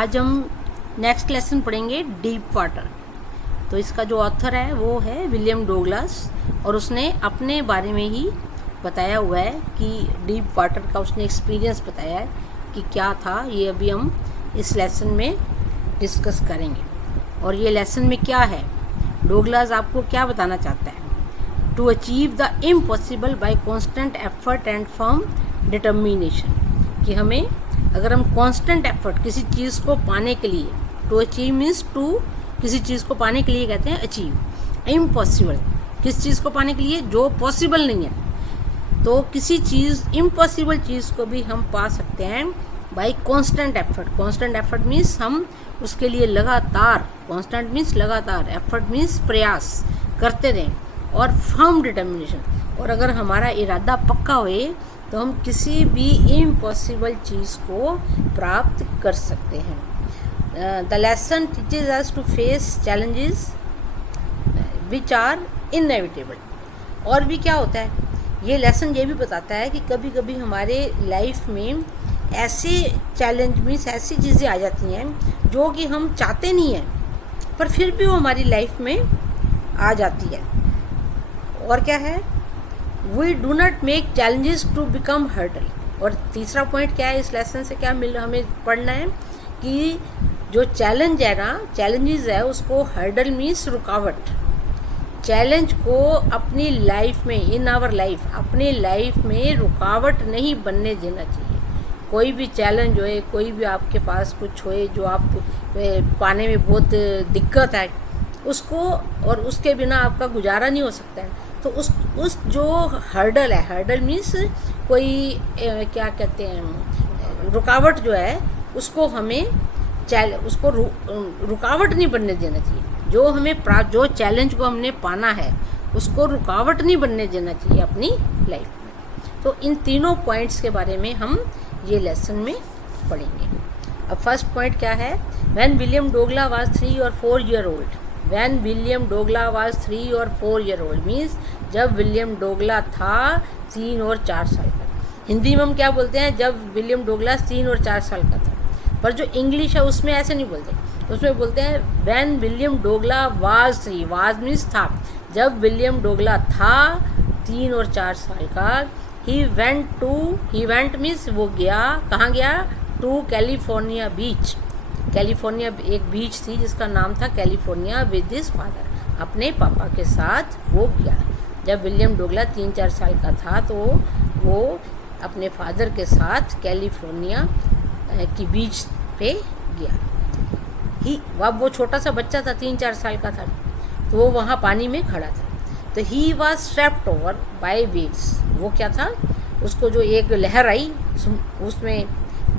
आज हम next lesson पढ़ेंगे डीप वाटर। तो इसका जो ऑथर है वो है विलियम डोगलास, और उसने अपने बारे में ही बताया हुआ है कि डीप वाटर का उसने एक्सपीरियंस बताया है कि क्या था। ये अभी हम इस लेसन में डिस्कस करेंगे। और ये लेसन में क्या है, डोगलास आपको क्या बताना चाहता है। To achieve the impossible by constant effort and firm determination, कि हमें अगर हम कांस्टेंट एफर्ट किसी चीज़ को पाने के लिए, टू अचीव मीन्स टू किसी चीज़ को पाने के लिए कहते हैं अचीव। इम्पॉसिबल किस चीज़ को पाने के लिए जो पॉसिबल नहीं है, तो किसी चीज़ इम्पॉसिबल चीज़ को भी हम पा सकते हैं by constant effort. Constant effort means हम उसके लिए लगातार, कांस्टेंट मीन्स लगातार, एफर्ट मीन्स प्रयास करते रहें, और फर्म डिटर्मिनेशन, और अगर हमारा इरादा पक्का होए तो हम किसी भी इम्पॉसिबल चीज़ को प्राप्त कर सकते हैं। The lesson teaches us to face challenges which are inevitable. और भी क्या होता है, ये लेसन ये भी बताता है कि कभी कभी हमारे लाइफ में ऐसे चैलेंज मीन्स ऐसी चीज़ें आ जाती हैं जो कि हम चाहते नहीं हैं, पर फिर भी वो हमारी लाइफ में आ जाती है। और क्या है, we do not make challenges to become hurdle. और तीसरा पॉइंट क्या है, इस लेसन से क्या हमें पढ़ना है कि जो चैलेंज है ना, चैलेंजेस है, उसको हर्डल मीन्स रुकावट। चैलेंज को अपनी लाइफ में, इन आवर लाइफ, अपनी लाइफ में रुकावट नहीं बनने देना चाहिए। कोई भी चैलेंज होए, कोई भी आपके पास कुछ होए जो आप पाने में बहुत दिक्कत है, उसको, और उसके बिना आपका गुजारा नहीं हो सकता है, तो उस जो हर्डल है, हर्डल मीन्स कोई क्या कहते हैं, रुकावट जो है, उसको हमें उसको रुकावट नहीं बनने देना चाहिए। जो हमें जो चैलेंज को हमने पाना है उसको रुकावट नहीं बनने देना चाहिए अपनी लाइफ में। तो इन तीनों पॉइंट्स के बारे में हम ये लेसन में पढ़ेंगे। अब फर्स्ट पॉइंट क्या है, व्हेन विलियम डोगला वाज 3 और 4 year old. When William Douglas was 3 और 4 ईयर ओल्ड मीन्स जब विलियम डोगला था 3 और 4 साल का। हिंदी में हम क्या बोलते हैं, जब विलियम डोगला 3 और 4 साल का था, पर जो इंग्लिश है उसमें ऐसे नहीं बोलते, उसमें बोलते हैं When William Douglas was 3, was means था, जब विलियम डोगला था 3 और 4 साल का। ही वेंट मीन्स वो गया, कहाँ गया, टू कैलिफोर्निया बीच। कैलिफोर्निया एक बीच थी जिसका नाम था कैलिफोर्निया विद हिज फादर। अपने पापा के साथ वो गया। जब विलियम डोगला 3-4 साल का था तो वो अपने फादर के साथ कैलिफोर्निया की बीच पे गया। वो छोटा सा बच्चा था, 3-4 साल का था, तो वो वहाँ पानी में खड़ा था। तो he was swept over bye waves. वो क्या था, उसको जो एक लहर आई उसमें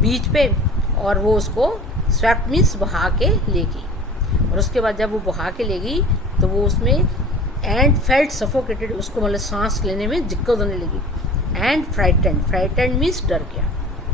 बीच पे, और वो उसको स्वेप्ट मीन्स बहा के ले गई। और उसके बाद जब वो बहा के ले गई तो वो उसमें एंड फेल्ट सफोकेटेड, उसको मतलब सांस लेने में दिक्कत होने लगी। एंड फ्राइटेंड मीन्स डर गया।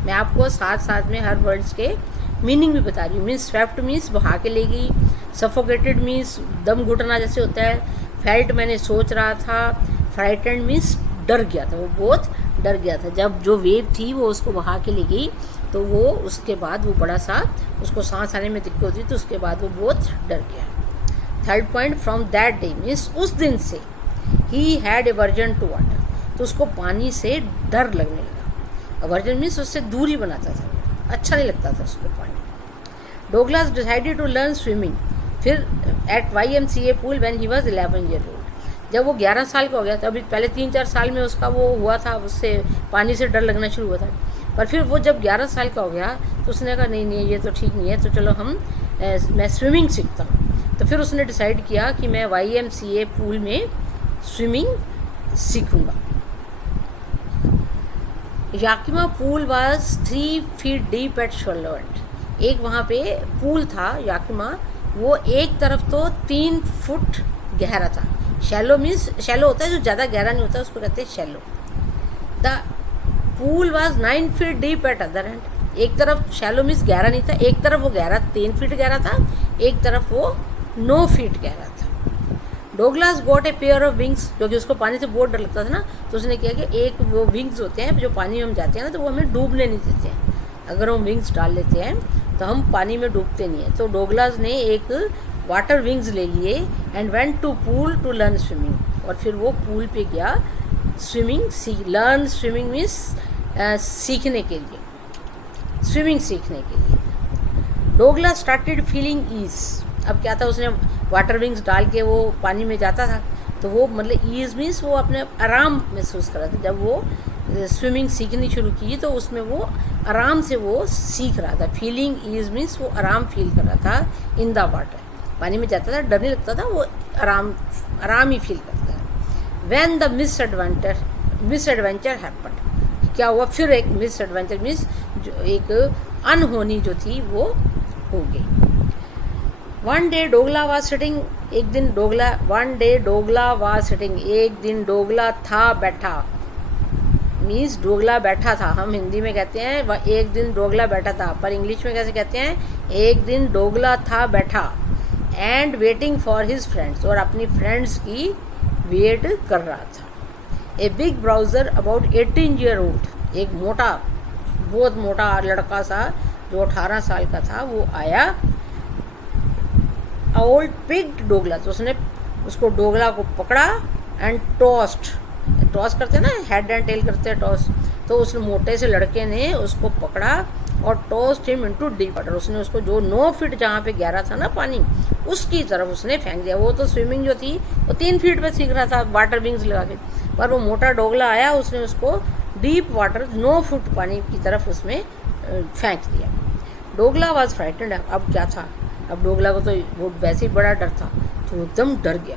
मैं आपको साथ साथ में हर वर्ड्स के मीनिंग भी बता रही हूँ। मीन्स स्वेप्ट मीन्स बहा के ले गई, सफोकेटेड मीन्स दम घुटना जैसे होता है, फेल्ट मैंने सोच रहा था, फ्राइटेंड मीन्स डर गया था, वो बहुत डर गया था। जब जो वेव थी वो उसको बहा के ले गई तो वो उसके बाद वो बड़ा सा, उसको सांस आने में दिक्कत हुई, तो उसके बाद वो बहुत डर गया। Third point, from that day means उस दिन से ही हैड एवर्जन टू वाटर, तो उसको पानी से डर लगने लगा। एवर्जन मीन्स उससे दूरी बनाता था, अच्छा नहीं लगता था उसको पानी। Douglas decided to learn swimming फिर at YMCA pool when he was 11 year old. जब वो 11 साल का हो गया, तो अभी पहले 3-4 साल में उसका वो हुआ था, उससे पानी से डर लगना शुरू हुआ था, पर फिर वो जब 11 साल का हो गया तो उसने कहा नहीं ये तो ठीक नहीं है, तो चलो मैं स्विमिंग सीखता हूँ। तो फिर उसने डिसाइड किया कि मैं YMCA पूल में स्विमिंग सीखूँगा। Yakima pool was 3 feet deep at shallow end. एक वहाँ पे पूल था याकिमा, वो एक तरफ तो 3 फुट गहरा था। शैलो मीन्स, शैलो होता है जो ज़्यादा गहरा नहीं होता, उसको कहते हैं shallow. The pool was 9 feet deep eight other and. एक तरफ शैलो मीन्स गहरा नहीं था, एक तरफ वो गहरा 3 फीट गहरा था, एक तरफ वो 9 फीट गहरा था। Douglas got a pair of wings, क्योंकि उसको पानी से बहुत डर लगता था ना, तो उसने किया कि एक वो विंग्स होते हैं जो पानी में हम जाते हैं ना तो वो हमें डूबने नहीं देते हैं। अगर हम विंग्स डाल लेते हैं तो हम पानी में डूबते नहीं हैं। तो डोगलास ने एक वाटर विंग्स ले लिए and went to pool to learn swimming, और फिर वो पूल पे गया स्विमिंग लर्न स्विमिंग मीन्स सीखने के लिए, स्विमिंग सीखने के लिए। डोगला स्टार्टेड फीलिंग ईज। अब क्या था, उसने वाटर विंग्स डाल के वो पानी में जाता था, तो वो मतलब ईज मीन्स वो अपने आराम महसूस कर रहा था। जब वो स्विमिंग सीखनी शुरू की तो उसमें वो आराम से वो सीख रहा था। फीलिंग ईज मीन्स वो आराम फील कर रहा था इन द वाटर, पानी में जाता था, डर नहीं लगता था, वो आराम ही फील करता है। व्हेन द मिसएडवेंचर हैपेंड, क्या हुआ, फिर एक मिसएडवेंचर मीन्स जो एक अनहोनी जो थी वो हो गई। One day Douglas was sitting, एक दिन डोगला, one day Douglas was sitting, एक दिन डोगला था बैठा, मीन्स डोगला बैठा था। हम हिंदी में कहते हैं एक दिन डोगला बैठा था, पर इंग्लिश में कैसे कहते हैं, एक दिन डोगला था बैठा। And waiting for his friends, और अपनी फ्रेंड्स की वेट कर रहा था। A big browser about 18 year old, एक मोटा, बहुत मोटा लड़का सा जो 18 साल का था, वो आया। ओल्ड पिग्ड डोगला, तो उसने उसको डोगला को पकड़ा एंड टॉस्ट करते हैं ना, हेड एंड टेल करते हैं टॉस, तो उस मोटे से लड़के ने उसको पकड़ा और toast him into deep water, उसने उसको जो 9 फीट जहाँ पे गहरा था ना पानी, उसकी तरफ उसने फेंक दिया। वो तो स्विमिंग जो थी वो 3 फीट पे सीख रहा था वाटर विंग्स लगा के, पर वो मोटा डोगला आया, उसने उसको डीप वाटर 9 फुट पानी की तरफ उसमें फेंक दिया। डोगला वाज फ्राइटेंड, अब क्या था, अब डोगला को तो वो वैसे ही बड़ा डर था, तो वो एकदम डर गया,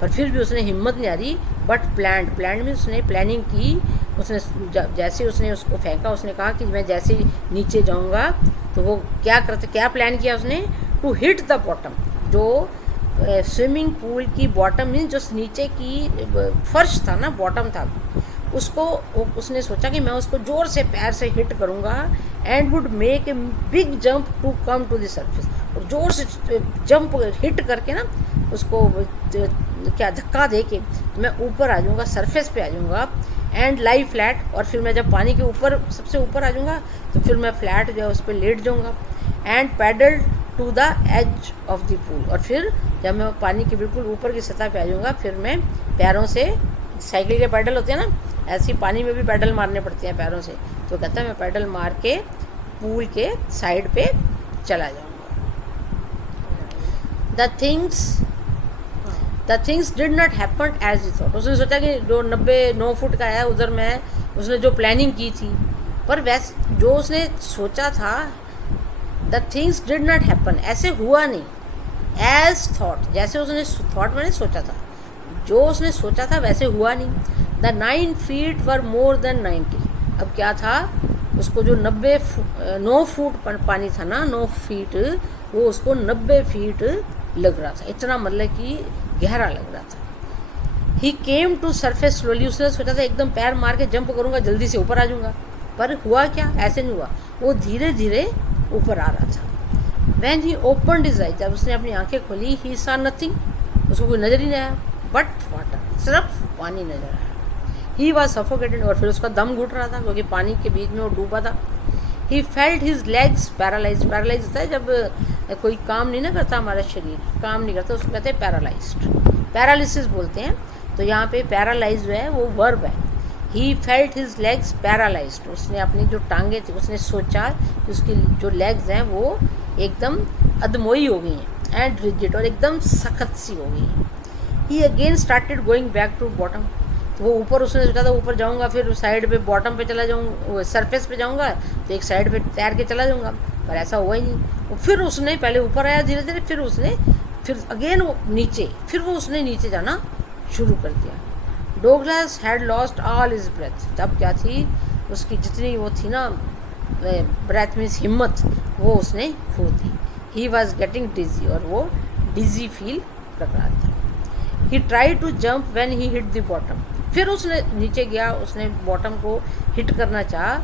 पर फिर भी उसने हिम्मत नहीं हारी, बट प्लान में उसने प्लानिंग की। उसने जैसे उसने उसको फेंका, उसने कहा कि मैं जैसे नीचे जाऊंगा, तो वो क्या प्लान किया उसने, टू हिट द बॉटम, जो स्विमिंग पूल की बॉटम मीन जो नीचे की फर्श था ना, बॉटम था, उसको उसने सोचा कि मैं उसको जोर से पैर से हिट करूंगा and would make a big jump to come to the surface, और जोर से जंप हिट करके ना उसको क्या धक्का दे के मैं ऊपर आ जाऊँगा, सरफेस पे आ जाऊँगा एंड लाई फ्लैट, और फिर मैं जब पानी के ऊपर सबसे ऊपर आ जाऊँगा तो फिर मैं फ्लैट जो है उस पर लेट जाऊँगा and paddle to the edge of the pool, और फिर जब मैं पानी के बिल्कुल ऊपर की सतह पे आ जाऊँगा फिर मैं पैरों से, साइकिल के पैडल होते हैं ना, ऐसे ही पानी में भी पैडल मारने पड़ते हैं पैरों से, तो कहता है मैं पैडल मार के पूल के साइड पे चला जाऊँगा। The things did not happen as you thought, उसने सोचा कि जो 9 फुट का है उधर मैं, उसने जो प्लानिंग की थी, पर वैसे जो उसने सोचा था, the things did not happen, ऐसे हुआ नहीं, एज थॉट, जैसे उसने थॉट मैंने सोचा था, जो उसने सोचा था वैसे हुआ नहीं। The 9 feet were more than 90, अब क्या था, उसको जो 9 फुट पानी था ना, 9 फीट, वो उसको 90 फीट लग रहा था, इतना मतलब कि गहरा लग रहा था। ही केम टू सरफेस स्लोली, उसने सोचा था एकदम पैर मार के जंप करूंगा, जल्दी से ऊपर आ जाऊंगा, पर हुआ क्या, ऐसे नहीं हुआ, वो धीरे धीरे ऊपर आ रहा था। When he opened his eyes, जब उसने अपनी आंखें खोली, ही सा नथिंग, उसको कोई नजर ही नहीं आया, बट वाटर, सिर्फ पानी नजर आया। ही वॉज सफोकेटेड, और फिर उसका दम घुट रहा था क्योंकि पानी के बीच में वो डूबा था। He felt his legs paralyse, paralyse होता है जब कोई काम नहीं ना करता, हमारा शरीर काम नहीं करता, उसको कहते हैं पैरालाइज्ड, पैरालिसिस बोलते हैं। तो यहाँ पे पैरालाइज जो है वो वर्ब है। He felt his legs paralysed, उसने अपनी जो टांगे थी, उसने सोचा कि उसकी जो लेग्स हैं वो एकदम अधमोई हो गई हैं एंड रिजिड, और एकदम सख्त सी हो गई हैं। He again started going back to bottom, तो वो ऊपर उसने सोचा था ऊपर जाऊंगा, फिर साइड पे बॉटम पे चला जाऊंगा, सरफेस पे जाऊंगा तो एक साइड पे तैर के चला जाऊंगा, पर ऐसा हुआ ही नहीं। फिर उसने पहले ऊपर आया धीरे धीरे, फिर अगेन वो नीचे, फिर वो उसने नीचे जाना शुरू कर दिया। Douglas had lost all his breath, तब क्या थी, उसकी जितनी वो थी ना ब्रेथ मीन्स हिम्मत, वो उसने खो दी। ही वॉज गेटिंग डिजी, और वो डिजी फील कर रहा था। He try to jump when he hit the bottom, फिर उसने नीचे गया, उसने बॉटम को हिट करना चाहा,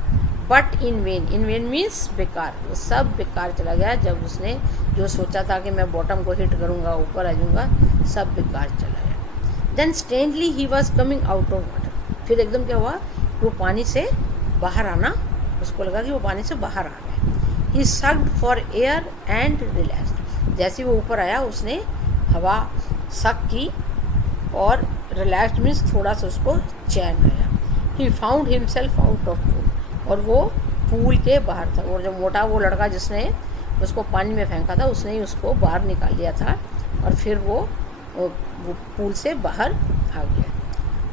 बट इन वेन मीन्स बेकार, वो सब बेकार चला गया। जब उसने जो सोचा था कि मैं बॉटम को हिट करूँगा, ऊपर आ जाऊँगा, सब बेकार चला गया। Then strangely he was coming out of water, फिर एकदम क्या हुआ, वो पानी से बाहर आना, उसको लगा कि वो पानी से बाहर आ गया। He sucked for air and relaxed. जैसे वो ऊपर आया उसने हवा सक की और रिलैक्स्ड मीन्स थोड़ा सा उसको चैन आया। He found himself out of pool, और वो पूल के बाहर था। और जो मोटा वो लड़का जिसने उसको पानी में फेंका था उसने ही उसको बाहर निकाल लिया था और फिर वो पूल से बाहर आ गया।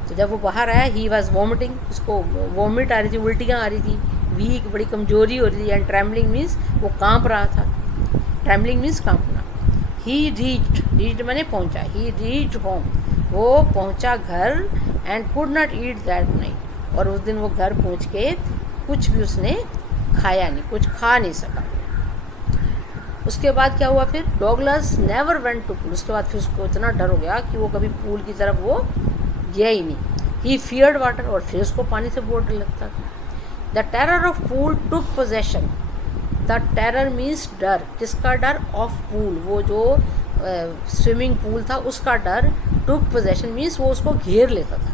तो जब वो बाहर आया ही वॉज वॉमिटिंग, उसको वॉमिट आ रही थी, उल्टियाँ आ रही थी, वीक बड़ी कमजोरी हो रही थी, एंड ट्रैम्बलिंग मीन्स वो कांप रहा था। ट्रैम्बलिंग मीन्स कांपना। ही रीच्ड मैंने पहुंचा, ही रीच्ड होम, वो पहुंचा घर, and could not eat that night, और उस दिन वो घर पहुंच के कुछ भी उसने खाया नहीं, कुछ खा नहीं सका। उसके बाद क्या हुआ फिर, Douglas never went to pool, उसके बाद फिर उसको इतना डर हो गया कि वो कभी पूल की तरफ वो गया ही नहीं। ही फियर्ड वाटर, और फिर उसको पानी से बहुत डर लगता था। The terror of pool took possession, the terror means डर, किसका डर, ऑफ पूल, वो जो स्विमिंग पूल था उसका डर, टुक पोजेशन मीन्स वो उसको घेर लेता था।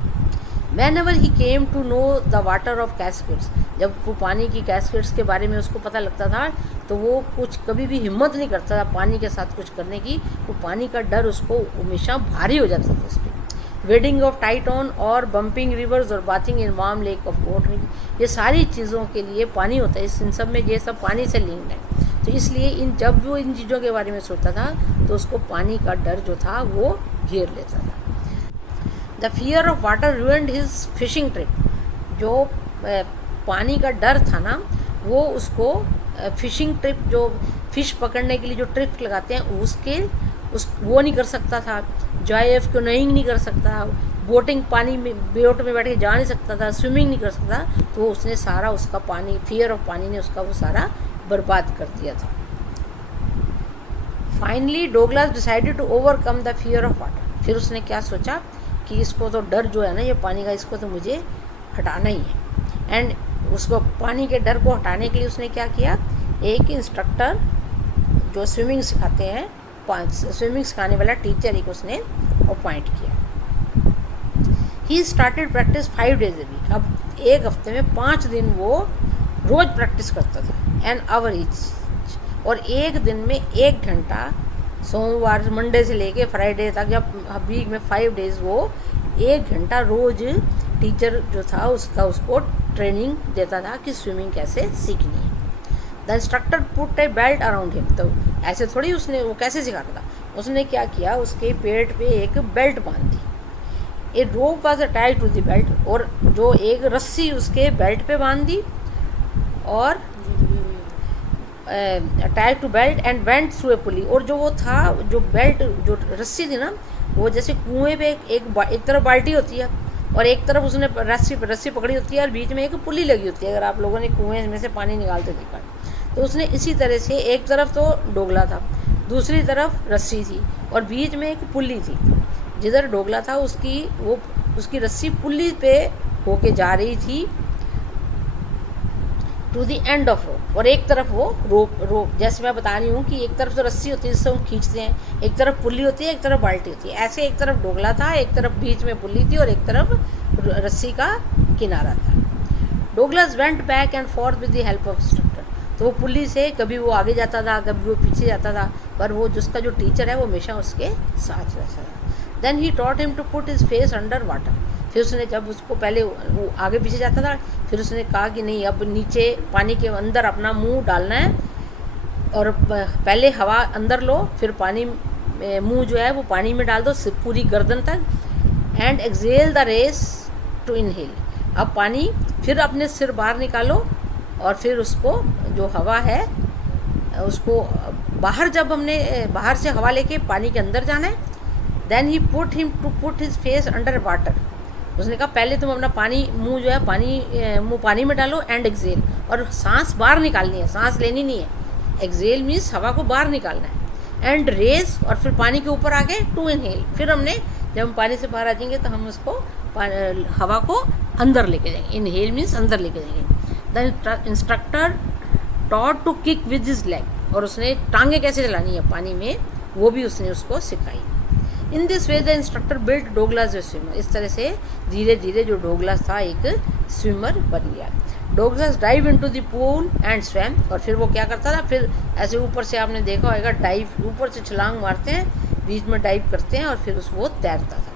Whenever he came to know the water of cascades, जब वो पानी की कैस्केड्स के बारे में उसको पता लगता था तो वो कुछ कभी भी हिम्मत नहीं करता था पानी के साथ कुछ करने की, वो पानी का डर उसको हमेशा भारी हो जाता था उस पर। वेडिंग ऑफ टाइटॉन और बम्पिंग रिवर्स और bathing in warm lake of Goat Rocks, ये सारी चीज़ों के लिए पानी होता है, इन सब में ये सब पानी से लिंक्ड है। तो इसलिए जब वो इन चीज़ों के बारे में सोचता था तो उसको पानी का डर जो था वो घेर लेता था। The fear of water ruined his fishing trip, जो पानी का डर था ना वो उसको फिशिंग ट्रिप, जो फिश पकड़ने के लिए जो ट्रिप लगाते हैं वो नहीं कर सकता था, JF कैनोइंग नहीं कर सकता, बोटिंग पानी में बोट में बैठ के जा नहीं सकता था, स्विमिंग नहीं कर सकता, तो उसने सारा उसका पानी, फियर ऑफ पानी ने उसका वो सारा बर्बाद कर दिया था। Finally Douglas decided to overcome the fear of water, फिर उसने क्या सोचा कि इसको तो डर जो है ना ये पानी का, इसको तो मुझे हटाना ही है। एंड उसको पानी के डर को हटाने के लिए उसने क्या किया, एक इंस्ट्रक्टर जो स्विमिंग सिखाते हैं, स्विमिंग सिखाने वाला टीचर एक उसने अपॉइंट किया। ही started practice 5 days a week, अब एक हफ्ते में 5 दिन वो रोज़ प्रैक्टिस करता था, एन आवर ईच, और एक दिन में 1 घंटा, सोमवार मंडे से लेके फ्राइडे तक, जब वीक में 5 days वो 1 घंटा रोज़ टीचर जो था उसको ट्रेनिंग देता था कि स्विमिंग कैसे सीखनी है। The instructor put A belt around him, तो ऐसे थोड़ी उसने वो कैसे सिखाता था, उसने क्या किया, उसके पेट पे एक बेल्ट बांध दी। A rope was attached to the belt, और जो एक रस्सी उसके बेल्ट पे बांध दी, और attach to belt and went through a pulley, और जो वो था, जो बेल्ट जो रस्सी थी ना, वो जैसे कुएं पे एक तरफ बाल्टी होती है और एक तरफ उसने रस्सी पकड़ी होती है और बीच में एक पुली लगी होती है, अगर आप लोगों ने कुएं में से पानी निकालते देखा। तो उसने इसी तरह से, एक तरफ तो डोगला था, दूसरी तरफ रस्सी थी और बीच में एक पुली थी। जिधर डोगला था उसकी रस्सी पुली पे होके जा रही थी to the end of rope, और एक तरफ वो रोप जैसे मैं बता रही हूँ कि एक तरफ तो रस्सी होती है जिससे हम खींचते हैं, एक तरफ पुल्ली होती है, एक तरफ बाल्टी होती है, ऐसे एक तरफ डोगला था, एक तरफ बीच में पुल्ली थी और एक तरफ रस्सी का किनारा था। Douglas went back and forth with the help of instructor, तो वो पुल्ली से कभी वो आगे जाता था कभी वो पीछे जाता था, पर वो जिसका जो टीचर है वो हमेशा उसके साथ रहता था। Then he taught him to put his face under water, फिर उसने जब उसको पहले वो आगे पीछे जाता था, फिर उसने कहा कि नहीं अब नीचे पानी के अंदर अपना मुंह डालना है, और पहले हवा अंदर लो, फिर पानी मुंह जो है वो पानी में डाल दो पूरी गर्दन तक, and exhale the raise to inhale, अब पानी फिर अपने सिर बाहर निकालो और फिर उसको जो हवा है उसको बाहर, जब हमने बाहर से हवा लेके पानी के अंदर जाना है। Then he put him to put his face under water, उसने कहा पहले तुम अपना पानी मुंह जो है मुंह पानी में डालो एंड एक्सेल, और सांस बाहर निकालनी है, सांस लेनी नहीं है, एक्सेल मीन्स हवा को बाहर निकालना है, एंड रेस और फिर पानी के ऊपर आगे टू इनहेल, फिर हमने जब हम पानी से बाहर आ जाएंगे तो हम उसको हवा को अंदर लेके जाएंगे, इनहेल मीन्स अंदर लेके जाएंगे। The instructor taught to kick with his leg, और उसने टांगे कैसे चलानी है पानी में वो भी उसने उसको सिखाई। In this way the instructor built Douglas a swimmer, इस तरह से धीरे धीरे जो डोगलास था एक स्विमर बन गया। Douglas dive into the pool and swam, और फिर वो क्या करता था, फिर ऐसे ऊपर से आपने देखा होगा डाइव, ऊपर से छलांग मारते हैं, बीच में डाइव करते हैं और फिर वो तैरता था।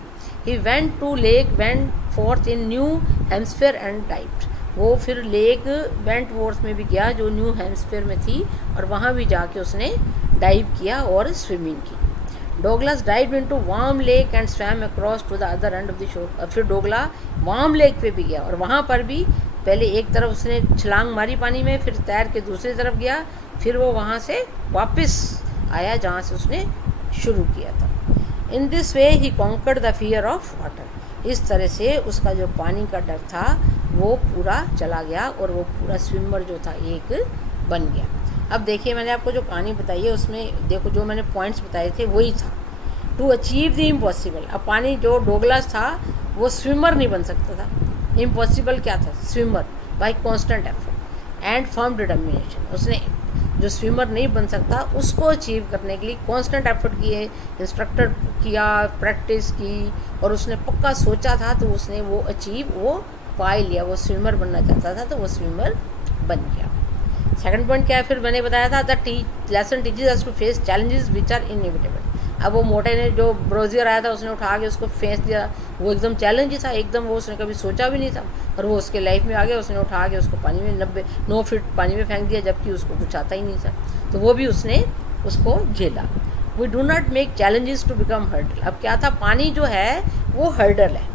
He went to lake went forth in New Hampshire and dived, वो फिर लेक वेंट वोर्थ में भी गया जो न्यू हेम्सफेयर में थी, और वहाँ भी जाके उसने डाइव किया और स्विमिंग की। Douglas dive into warm lake and swam across to the other end of the shore, और फिर डोगला वार्म लेक पे भी गया और वहाँ पर भी पहले एक तरफ उसने छलांग मारी पानी में, फिर तैर के दूसरी तरफ गया, फिर वो वहाँ से वापस आया जहाँ से उसने शुरू किया था। In this way he conquered the fear of water, इस तरह से उसका जो पानी का डर था वो पूरा चला गया और वो पूरा स्विमर जो था एक बन गया। अब देखिए मैंने आपको जो कहानी बताई है उसमें देखो जो मैंने पॉइंट्स बताए थे वही था, टू अचीव द इम्पॉसिबल। अब पानी जो डोगलास था वो स्विमर नहीं बन सकता था, इम्पॉसिबल क्या था, swimmer bye constant effort and firm determination. उसने जो स्विमर नहीं बन सकता उसको अचीव करने के लिए कांस्टेंट एफर्ट किए, इंस्ट्रक्टर किया, प्रैक्टिस की, और उसने पक्का सोचा था तो उसने वो अचीव वो पा लिया। वो स्विमर बनना चाहता था तो वो स्विमर बन गया। सेकंड पॉइंट क्या है, फिर मैंने बताया था the lesson teaches us to face challenges which are inevitable. अब वो मोटे ने जो ब्रोजियर आया था उसने उठा के उसको फेंस दिया, वो एकदम चैलेंज ही था, एकदम वो उसने कभी सोचा भी नहीं था, और वो उसके लाइफ में आ गया। उसने उठा के उसको पानी में 9 फीट पानी में फेंक दिया, जबकि उसको कुछ आता ही नहीं था, तो वो भी उसने उसको झेला। We do not make challenges to become hurdle. अब क्या था, पानी जो है वो हर्डल है,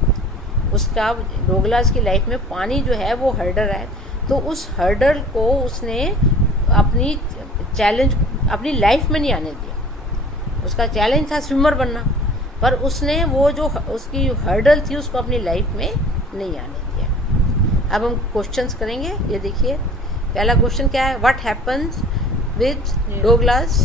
उसका डोगलास की लाइफ में पानी जो है वो हर्डल है, तो उस हर्डल को उसने अपनी चैलेंज अपनी लाइफ में नहीं आने दिया। उसका चैलेंज था स्विमर बनना, पर उसने वो जो उसकी हर्डल थी उसको अपनी लाइफ में नहीं आने दिया। अब हम क्वेश्चंस करेंगे, ये देखिए पहला क्वेश्चन क्या है, what happens with Douglas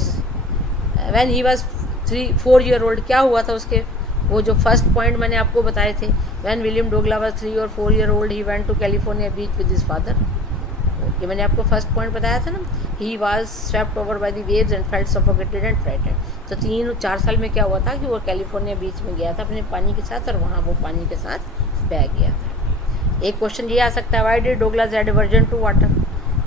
when he was 4 year old. क्या हुआ था उसके, वो जो फर्स्ट पॉइंट मैंने आपको बताए थे, व्हेन विलियम डोगला वाज 3 और 4 year old he went to California beach with his father. ये मैंने आपको फर्स्ट पॉइंट बताया था ना, he was swept over by the waves and felt suffocated and frightened. तो 3-4 साल में क्या हुआ था कि वो कैलिफोर्निया बीच में गया था अपने पानी के साथ, और वहाँ वो पानी के साथ बह गया था। एक क्वेश्चन ये आ सकता है, why did Douglas had aversion to water.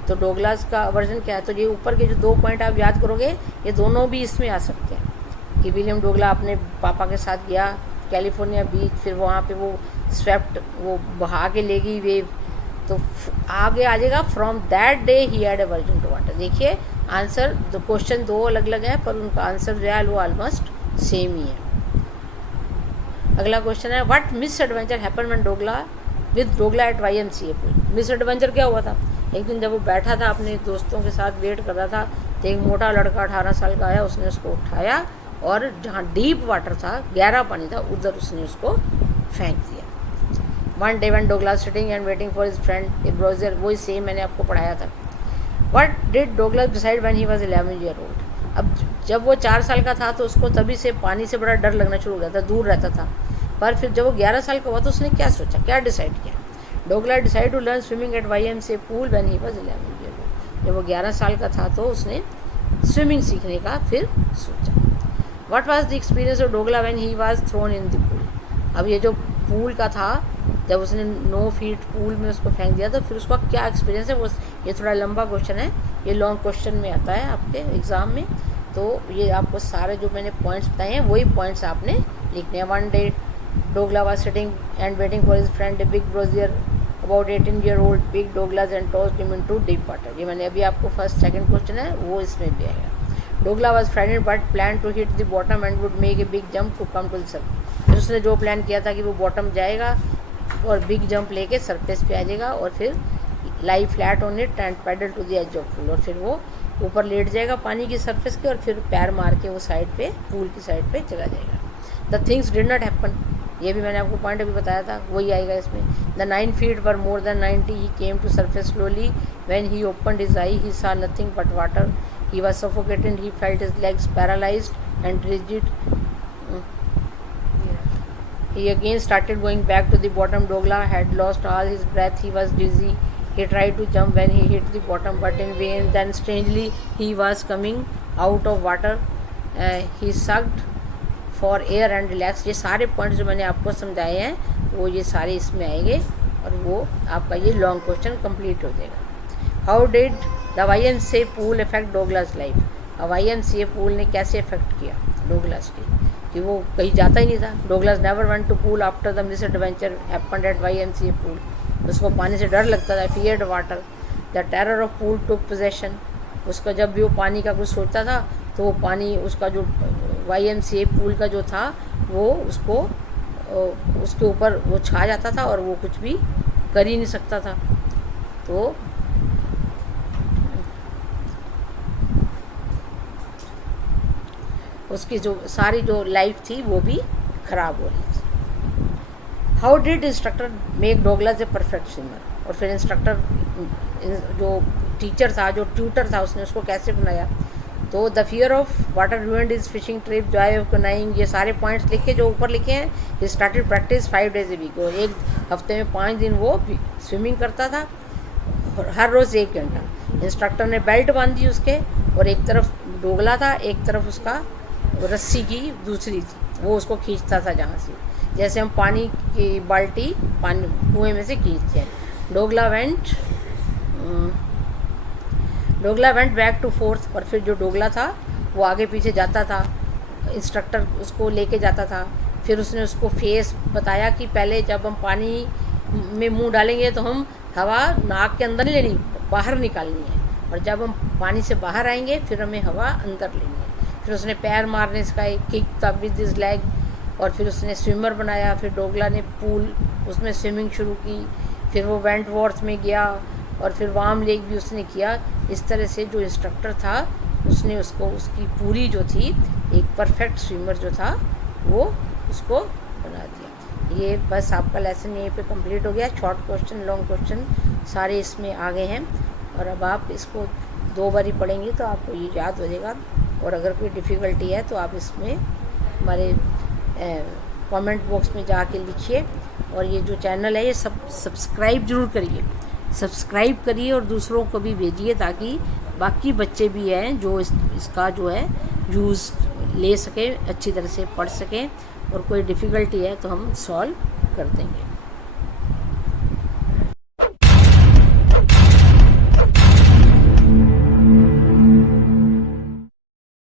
तो डोगलास का अवर्जन क्या है, तो ये ऊपर के जो 2 पॉइंट आप याद करोगे ये दोनों भी इसमें आ सकते हैं कि विलियम डोगला अपने पापा के साथ गया कैलिफोर्निया बीच, फिर वहाँ पे वो स्वेप्ट वो बहा के ले गई वेव, तो आगे आ जाएगा from that day he had aversion to water. देखिए आंसर तो क्वेश्चन 2 अलग अलग हैं पर उनका आंसर जो है वो ऑलमोस्ट सेम ही है। अगला क्वेश्चन है, what misadventure happen when Douglas with Douglas at YMCA pool. Misadventure क्या हुआ था, एक दिन जब वो बैठा था अपने दोस्तों के साथ वेट कर रहा था, तो एक मोटा लड़का 18 साल का आया, उसने उसको उठाया और जहाँ डीप वाटर था, गहरा पानी था, उधर उसने उसको फेंक दिया। One day when Douglas sitting and waiting for his friend a bruiser, वही सेम मैंने आपको पढ़ाया था। What did Douglas decide when he was 11 year old. अब जब वो 4 साल का था तो उसको तभी से पानी से बड़ा डर लगना शुरू हो गया था, दूर रहता था, पर फिर जब वो 11 साल का हुआ तो उसने क्या सोचा, क्या डिसाइड किया, Douglas decide to learn swimming at YMCA pool when he was 11 year old. जब वो 11 साल का था तो उसने स्विमिंग सीखने का फिर सोचा। What was the experience of Douglas when he was thrown in the pool. अब ये जो पूल का था, जब उसने 9 फीट पूल में उसको फेंक दिया तो फिर उसका क्या एक्सपीरियंस है, वो ये थोड़ा लंबा क्वेश्चन है, ये लॉन्ग क्वेश्चन में आता है आपके एग्ज़ाम में, तो ये आपको सारे जो मैंने पॉइंट्स बताए हैं वही पॉइंट्स आपने लिखने हैं। One day Douglas was sitting and waiting for his friend a big bruiser about 18 year old big Douglas and tossed him into deep water. ये मैंने अभी आपको फर्स्ट सेकंड क्वेश्चन है वो इसमें भी आएगा। Douglas was frightened but plan to hit the bottom and would make a big jump to come to the surface. फिर उसने जो प्लान किया था कि वो बॉटम जाएगा और बिग जंप लेके सरफेस पे आ जाएगा और फिर lie flat on it and paddle to the edge of pool, और फिर वो ऊपर लेट जाएगा पानी की सरफेस के और फिर पैर मार के वो साइड पे पूल की साइड पे चला जाएगा। The things did not happen, ये भी मैंने आपको पॉइंट अभी बताया था वही आएगा इसमें। The 9 feet were more than 90, he came to surface slowly when he opened his eye he saw nothing but water, he was suffocated, he felt his legs paralyzed and rigid. He again started going back to the bottom. Dogla had lost all his breath, he was dizzy. He tried to jump when he hit the bottom but in vain. Then strangely he was coming out of water. He sucked for air and relaxed. ये सारे points जो मैंने आपको समझाए हैं वो ये सारे इसमें आएंगे और वो आपका ये लॉन्ग क्वेश्चन कंप्लीट हो जाएगा। How did the YMCA pool effect Douglas life? YMCA pool ने कैसे इफेक्ट किया डोगलास की, कि वो कहीं जाता ही नहीं था। Douglas never went to pool after the miss adventure happened at YMCA pool. उसको पानी से डर लगता था, feared water. The terror of pool took possession. उसका जब भी वो पानी का कुछ सोचता था तो वो पानी, उसका जो YMCA पूल का जो था वो उसके ऊपर वो छा जाता था और वो कुछ भी कर ही नहीं सकता था। तो उसकी जो सारी जो लाइफ थी वो भी खराब हो रही थी। How did instructor make Douglas a perfect swimmer? और फिर इंस्ट्रक्टर, जो टीचर था, जो ट्यूटर था, उसने उसको कैसे बनाया? तो the fear of water ruined his fishing trip, joy of canoeing, ये सारे पॉइंट्स लिख के जो ऊपर लिखे हैं। He started practice 5 days a week. और एक हफ्ते में 5 दिन वो स्विमिंग करता था और हर रोज़ 1 घंटा। इंस्ट्रक्टर ने बेल्ट बांधी उसके, और एक तरफ डोगला था, एक तरफ उसका रस्सी की दूसरी थी, वो उसको खींचता था जहाँ से, जैसे हम पानी की बाल्टी पानी कुएं में से खींचते हैं। डोगला वेंट बैक टू फोर्थ। और फिर जो डोगला था वो आगे पीछे जाता था, इंस्ट्रक्टर उसको लेके जाता था। फिर उसने उसको फेस बताया कि पहले जब हम पानी में मुंह डालेंगे तो हम हवा नाक के अंदर नहीं लेनी, बाहर निकालनी है, और जब हम पानी से बाहर आएंगे फिर हमें हवा अंदर लेनी है। फिर उसने पैर मारने का एक किक था विद हिज लेग, और फिर उसने स्विमर बनाया। फिर डोगला ने पूल उसमें स्विमिंग शुरू की। फिर वो वेंटवॉर्थ में गया और फिर वार्म लेक भी उसने किया। इस तरह से जो इंस्ट्रक्टर था उसने उसको, उसकी पूरी जो थी एक परफेक्ट स्विमर जो था वो उसको बना दिया। ये बस आपका लेसन यहीं पे कंप्लीट हो गया। शॉर्ट क्वेश्चन, लॉन्ग क्वेश्चन सारे इसमें आ गए हैं, और अब आप इसको 2 बार ही पढ़ेंगे तो आपको ये याद हो जाएगा। और अगर कोई डिफ़िकल्टी है तो आप इसमें हमारे कमेंट बॉक्स में जाके लिखिए। और ये जो चैनल है ये सब्सक्राइब ज़रूर करिए, सब्सक्राइब करिए और दूसरों को भी भेजिए, ताकि बाकी बच्चे भी हैं जो इसका जो है यूज़ ले सकें, अच्छी तरह से पढ़ सकें, और कोई डिफ़िकल्टी है तो हम सॉल्व कर देंगे।